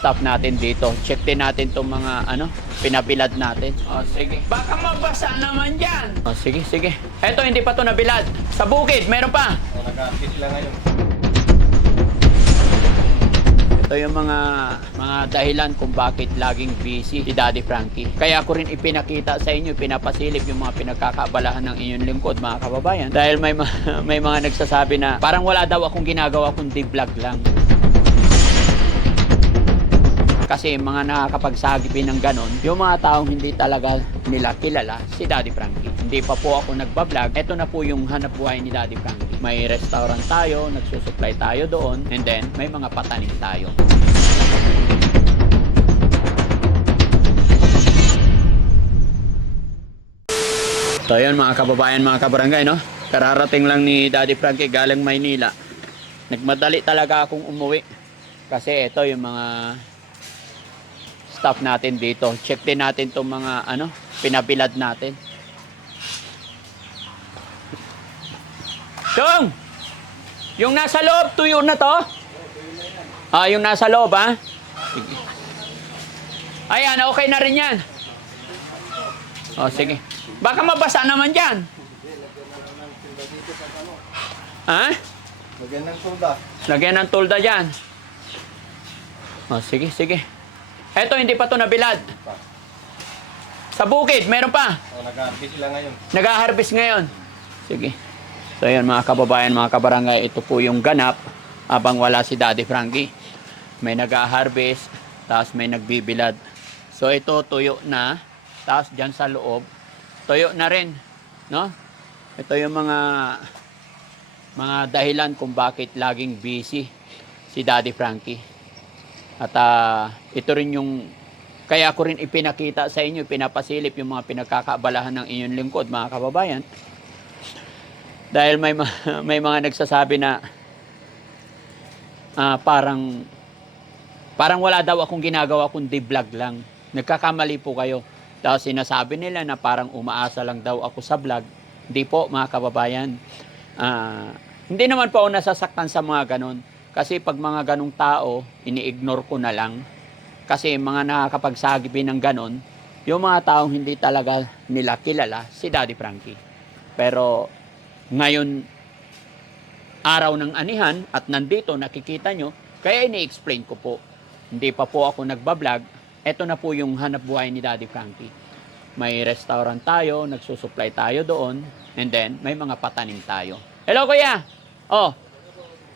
Stop natin dito. Check din natin itong mga ano, pinabilad natin. O, sige. Baka mabasa naman dyan. O, sige, sige. Eto, hindi pa to nabilad. Sa bukid, meron pa. O, nag-update lang ngayon. Ito yung mga mga dahilan kung bakit laging busy si Daddy Frankie. Kaya ko rin ipinakita sa inyo, pinapasilip yung mga pinagkakaabalahan ng inyong lingkod, mga kababayan. Dahil may, ma- may mga nagsasabi na parang wala daw akong ginagawa kundi vlog lang. Kasi mga nakakapagsagipin ng ganon, yung mga taong hindi talaga nila kilala si Daddy Frankie. Hindi pa po ako nagbablog. Ito na po yung hanap buhay ni Daddy Frankie. May restaurant tayo, nagsusupply tayo doon, and then may mga patanim tayo. So yun mga kababayan, mga kabarangay, no? Kararating lang ni Daddy Frankie galing Maynila. Nagmadali talaga akong umuwi. Kasi ito yung mga staff natin dito. Check din natin itong mga ano, pinabilad natin. Chong! Yung nasa loob, tuyo na to? Ah, yung nasa loob, ha? Sige. Ayan, okay na rin yan. Oh, sige. Baka mabasa naman dyan. Ha? Lagyan ng soda. Lagyan ng tulda dyan. Oh, sige, sige. Eto, hindi pa to nabilad. Sa bukid, meron pa. O, nag-update lang ngayon. Nag-harvest ngayon. Sige. So yun mga kababayan, mga kabarangay, ito po yung ganap habang wala si Daddy Frankie. May nag-harvest, tapos may nagbibilad. So ito tuyo na, tapos dyan sa loob, tuyo na rin. No? Ito yung mga mga dahilan kung bakit laging busy si Daddy Frankie. At ah, ito rin yung kaya ko rin ipinakita sa inyo, pinapasilip yung mga pinagkakaabalahan ng inyong lingkod, mga kababayan. Dahil may, ma- may mga nagsasabi na ah, parang parang wala daw akong ginagawa kundi vlog lang. Nagkakamali po kayo. Tapos sinasabi nila na parang umaasa lang daw ako sa vlog. Hindi po mga kababayan. Ah, hindi naman po ako nasasaktan sa mga ganon. Kasi pag mga ganong tao, ini-ignore ko na lang. Kasi mga nakakapagsagipin ng ganon, yung mga taong hindi talaga nila kilala, si Daddy Frankie. Pero ngayon, araw ng anihan at nandito nakikita nyo, kaya ini-explain ko po. Hindi pa po ako nagbablog, eto na po yung hanap buhay ni Daddy Frankie. May restaurant tayo, nagsusupply tayo doon, and then may mga patanim tayo. Hello kuya! Oh,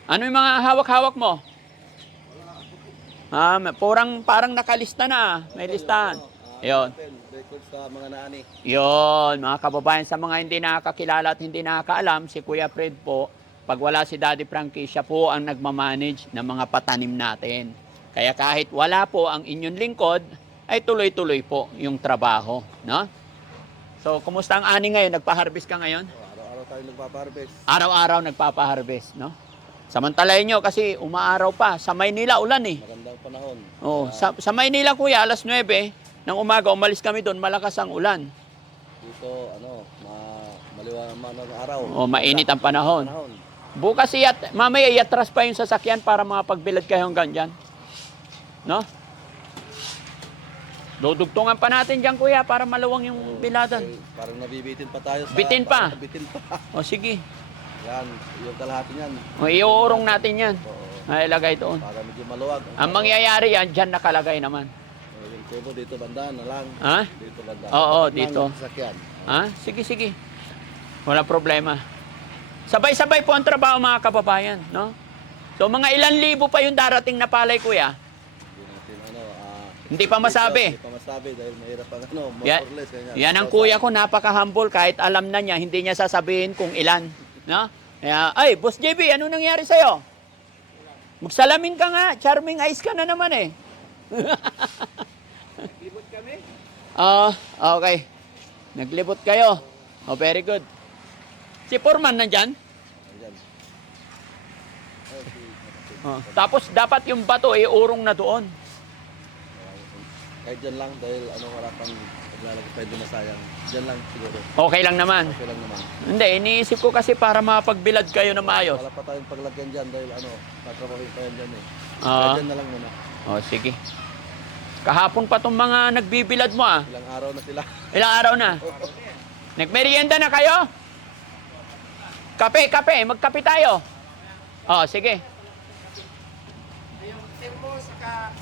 ano yung mga hawak-hawak mo? Ah, may- parang, parang nakalista na. May listahan. Yun. Sa mga naani. Yon, mga kababayan, sa mga hindi nakakilala at hindi nakakaalam, si Kuya Fred po, pag wala si Daddy Frankie, siya po ang nagmamanage ng mga patanim natin. Kaya kahit wala po ang inyong lingkod, ay tuloy-tuloy po yung trabaho. No? So, kumusta ang ani ngayon? Nagpa-harvest ka ngayon? O, Araw-araw tayo nagpaparvest. Araw-araw nagpapa-harvest, no? Samantalahin nyo kasi umaaraw pa. Sa Maynila, ulan eh. Magandang panahon. Oh, sa, sa Maynila, kuya, alas 9 ng umaga, umalis kami doon, malakas ang ulan. Dito, ano, ma maliwanag man ang araw. Oh, mainit ang panahon. Panahon. Bukas iyat, mamaya iatras pa yung sasakyan para makapagbilad kayo hanggang dyan. No? Dudugtungan pa natin dyan, kuya, para maluwang yung biladan. Ay, parang nabibitin pa tayo sa... Bitin pa. Bitin pa. O sige, Yan, yung kalahati niyan. o iuurong natin yan. Oo. Ay, ilagay doon. Para medyo maluwag. Ang mangyayari yan, dyan nakalagay naman. O, Yung tubo dito banda na lang. Ha? Dito banda. Oo, Lang dito. ang Sasakyan. Ha? Sige, sige. Wala problema. Sabay-sabay po ang trabaho mga kababayan, no? So mga ilan libo pa yung darating na palay, kuya? Hindi natin ano, ah, Hindi pa masabi. Hindi pa masabi dahil mahirap ang ano, more Yan, or less. Ganyan. yan ang kuya ko, napaka-humble. Kahit alam na niya, hindi niya sasabihin kung ilan. No? Kaya, ay, Boss JB, ano nangyari sa'yo? Magsalamin ka nga. Charming eyes ka na naman eh. Libot kami. Ah, okay. Naglibot kayo. Oh, very good. Si Foreman nandyan? Si- Oh. Tapos dapat yung bato ay urong na doon. Kahit dyan lang dahil ano wala kang paglalagay pwede masayang. Dyan lang siguro. Okay lang naman. Okay lang naman. Hindi, iniisip ko kasi para mapagbilad kayo na maayos. Wala pa tayong paglagyan dyan dahil ano, tatrabahin pa yan dyan eh. Ah. Kaya dyan na lang muna. O, sige. Kahapon pa tong mga nagbibilad mo ah. Ilang araw na sila. Ilang araw na? Nagmerienda na kayo? Kape, kape. Magkape tayo. O, sige.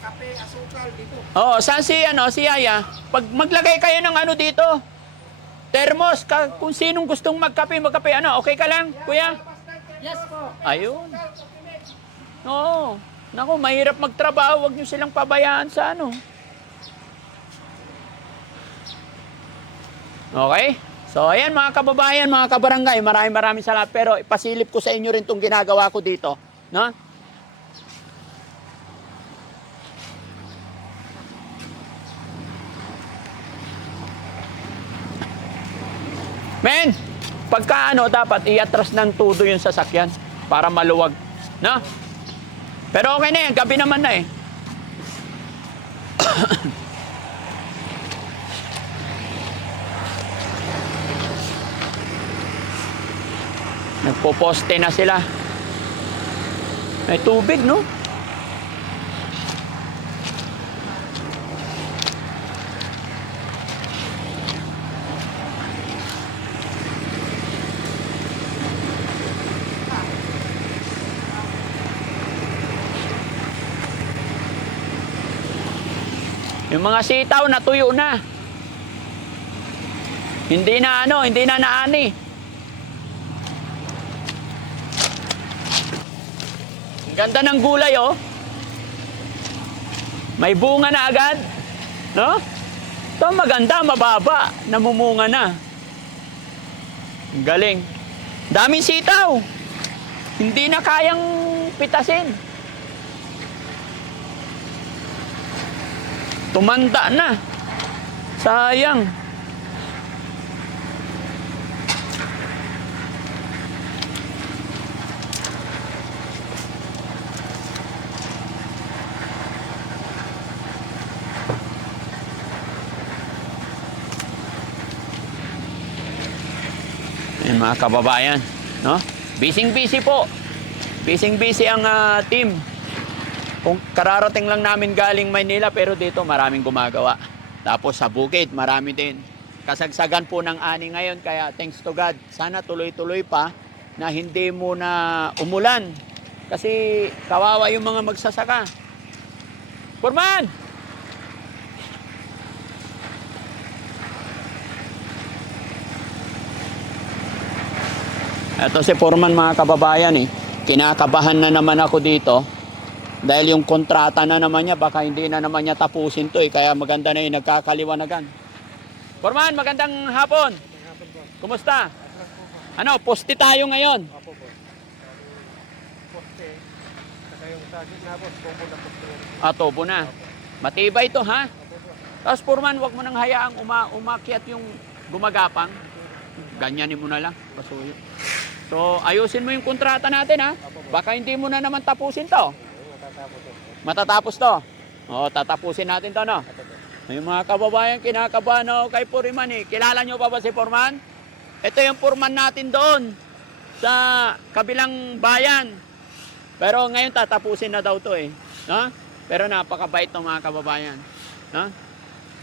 Kape, asukal dito. Oo, saan si, ano, si Yaya? Pag maglagay kayo ng ano dito, termos, ka, kung sinong gustong magkape, magkape, ano, okay ka lang, kuya? Yes po. Ayun. Oo. Naku, mahirap magtrabaho, wag nyo silang pabayaan sa ano. Okay? So, ayan mga kababayan, mga kabarangay, maraming maraming salamat. Pero ipasilip ko sa inyo rin itong ginagawa ko dito. No? Pagka ano, dapat iatras ng tudo yung sasakyan para maluwag. No? Pero okay na yan, gabi naman na eh. Nagpo-poste na sila. May tubig, no? Yung mga sitaw natuyo na. Hindi na ano, hindi na naani. Ang Ganda ng gulay oh. May bunga na agad. No? Ito maganda, mababa. Namumunga na. Galing. Daming sitaw. Hindi na kayang pitasin. Tumanda na. Sayang. Ayan mga kababayan, no? Busy-busy po. Busy-busy ang ah, team. Kung kararating lang namin galing Maynila pero dito maraming gumagawa. Tapos sa bukid marami din. Kasagsagan po ng ani ngayon kaya thanks to God. Sana tuloy-tuloy pa na hindi muna umulan. Kasi kawawa yung mga magsasaka. Purman! Ito si Purman mga kababayan eh. Kinakabahan na naman ako dito. Dahil yung kontrata na naman niya, baka hindi na naman niya tapusin to eh. Kaya maganda na yung nagkakaliwanagan. Forman, magandang hapon. Kumusta? Ano, poste tayo ngayon. Opo po. Poste, saka yung po, tubo na poste. Ah, tubo na. Matibay to ha. Po. Tapos Purman, wag mo nang hayaang uma umakyat yung gumagapang. Ganyanin mo na lang. Pasuyo. So, ayusin mo yung kontrata natin ha. Baka hindi mo na naman tapusin to. Matatapos po. Matatapos to. Oo, tatapusin natin to, no? May mga kababayan kinakabahan ako kay Puriman eh. Kilala nyo pa ba si Purman? Ito yung Purman natin doon sa kabilang bayan. Pero ngayon tatapusin na daw to eh. No? Pero napakabait ng mga kababayan. No?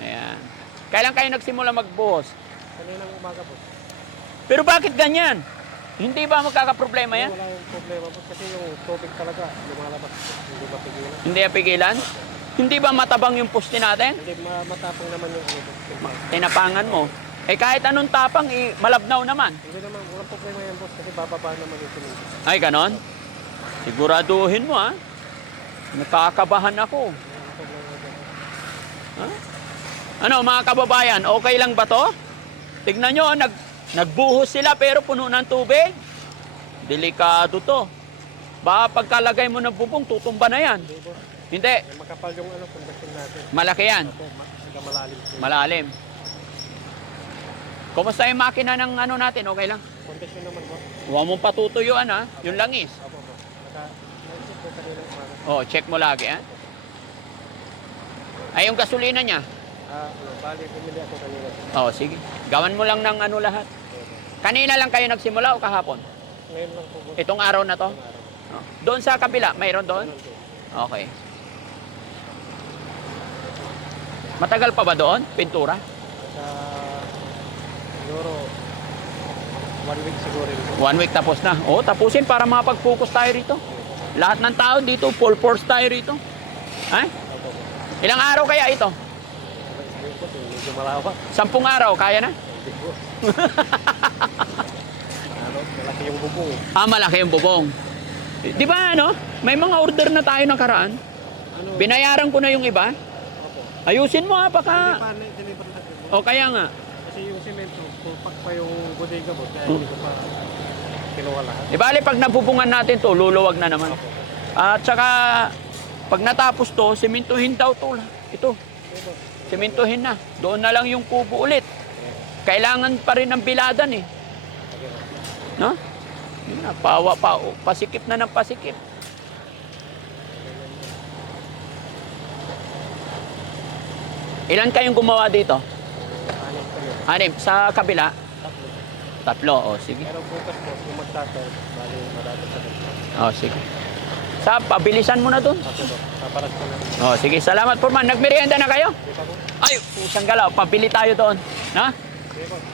Ayan. Kailan kayo nagsimula magbuhos? Kaninang umaga po. Pero bakit ganyan? Hindi ba magkakaproblema yan? Wala yung problema po kasi yung tubig talaga lumalabas. Hindi mapigilan. Hindi pigilan? Hindi ba matabang yung poste natin? Hindi ma- matapang naman yung ano Tinapangan mo. Eh kahit anong tapang, eh, malabnaw naman. Hindi naman, walang problema yan boss kasi bababa naman yung tumingin. Ay, ganon? Siguraduhin mo, ha? Nakakabahan ako. Walang problema dyan. Ha? Ano, mga kababayan, okay lang ba to? Tignan nyo, nag, nagbuhos sila pero puno ng tubig. Delikado to. Baka pagkalagay mo ng bubong, tutumba na yan. Hindi makapal yung ano, kondasyon natin. malaki yan. Opo, malalim. Malalim. Kumusta yung makina ng ano natin? Okay lang? Kondasyon naman po. Huwag mong patutuyuan, ha? Yung langis. Opo po. Naka, naisip ko kaninang umaga. Oh, check mo lagi, ha? Ay, yung gasolina niya. Ah, bali, bumili ako kanina. Oh, sige. Gawan mo lang ng ano lahat. Kanina lang kayo nagsimula o kahapon? Ngayon lang po. Itong araw na to? Oh. Doon sa kabila, mayroon doon? Okay. Matagal pa ba doon? Pintura? Sa siguro one week siguro. One week tapos na. Oo, tapusin para makapag-focus tayo rito. Lahat ng tao dito, full force tayo rito. Ha? Ilang araw kaya ito? Sampung araw, kaya na? Po. eh. Ah, malaki yung bubong. Di ba ano? May mga order na tayo nakaraan. Ano? Binayaran ko na yung iba. Opo. Ayusin mo ha, Hindi baka... pa. O kaya nga. Kasi yung semento, pulpak pa yung bodega mo, kaya Hmm. hindi ko pa kinuha lahat. Di bali, pag nabubungan natin to, luluwag na naman. Opo. At saka, pag natapos to, simintuhin daw to. Ito, simintuhin na. Doon na lang yung kubo ulit. Kailangan pa rin ng biladan eh. No? Yun na, pawa, pa, pasikip na ng pasikip. Ilan kayong gumawa dito? Anim. Sa kabila? Tatlo. Tatlo. O, sige. Pero bukas po, kung magtatay, bali madami sa dito. O, sige. Sa, pabilisan mo na doon. Tatlo po. Paparas ko na. O, sige. Salamat po man. Nagmerienda na kayo? Ay, pusang galaw. Pabili tayo doon. Na?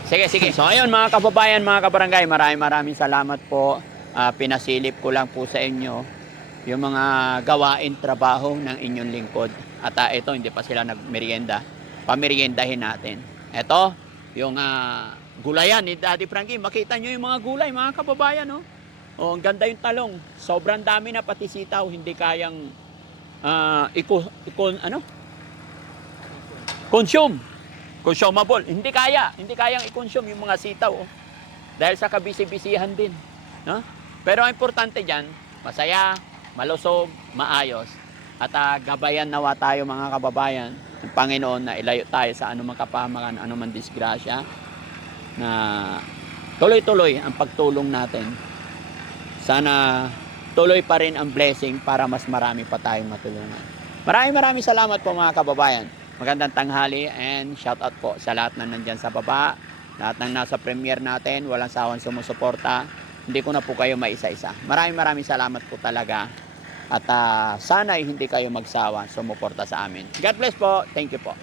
Sige, sige. So ayun mga kababayan, mga kabarangay, maraming maraming salamat po. Ah, pinasilip ko lang po sa inyo yung mga gawain trabaho ng inyong lingkod. At ah, ito, hindi pa sila nagmerienda. Pameriendahin natin. Ito, yung ah, gulayan ni Daddy Frankie. Makita nyo yung mga gulay, mga kababayan. Oh. Oh, ang ganda yung talong. Sobrang dami na pati sitaw. Hindi kayang ah, iko, iko, ano? Consume consumable. Hindi kaya, hindi kayang i-consume yung mga sitaw. oh. Dahil sa kabisi-bisihan din. No? Pero ang importante dyan, masaya, malusog, maayos. At ah, gabayan nawa tayo mga kababayan ng Panginoon na ilayo tayo sa anumang kapamakan, anumang disgrasya na tuloy-tuloy ang pagtulong natin. Sana tuloy pa rin ang blessing para mas marami pa tayong matulungan. Maraming maraming salamat po mga kababayan. Magandang tanghali and shout out po sa lahat na nandyan sa baba. Lahat ng nasa premiere natin, walang sawang sumusuporta. Hindi ko na po kayo maisa-isa. Maraming maraming salamat po talaga. At ah, sana ay hindi kayo magsawa sumuporta sa amin. God bless po. Thank you po.